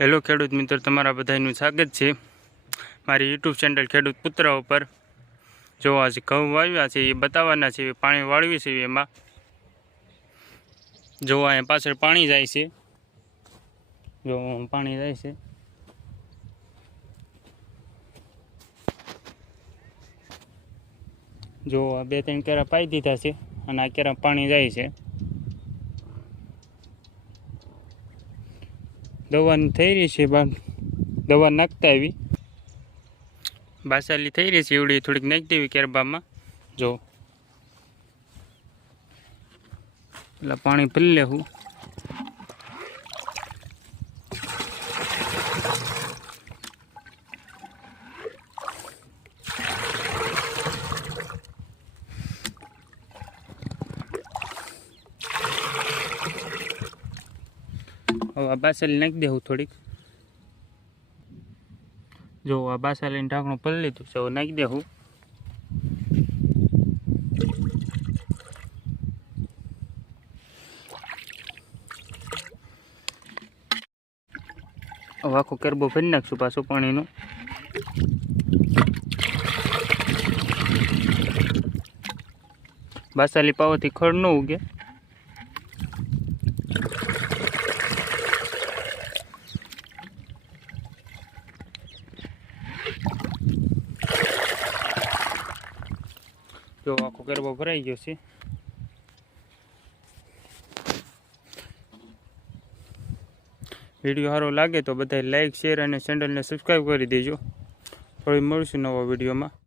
હેલો ખેડૂત મિત્રો, તમારા બધાનું સ્વાગત છે મારી યુટ્યુબ ચેનલ ખેડૂત પુત્ર ઉપર। જો આજે ઘઉં વાવ્યા છે એ બતાવવાના છે, પાણી વાળવી છે એમાં। જો અહીંયા પાછળ પાણી જાય છે, જો પાણી જાય છે। જો આ 2-3 કેરા પાઈ દીધા છે અને આ કેરા પાણી જાય છે। દવા થઈ રહી છે, દવા નાખતા આવી બાસાલી થઈ રહી છે, એવડી થોડીક નાખી દેવી કેરબામાં। જો એટલે પાણી ભરી લેવું। હવે આ બાસાલી નાખી દેવું થોડીક। જો આ બાસાલીને ઢાંકણું ભરી લીધું છે, હવે નાખી દેવું। હવે આખો કેરબો ભરી નાખશું પાછું પાણીનું। બાસાલી પાવાથી ખડ ન ઉગે। જો આખો કેરબો ભરાઈ ગયો છે। વિડીયો સારો લાગે તો બધા લાઈક, શેર અને ચેનલને સબસ્ક્રાઈબ કરી દેજો। ફરી મળીશું નવા વિડીયોમાં।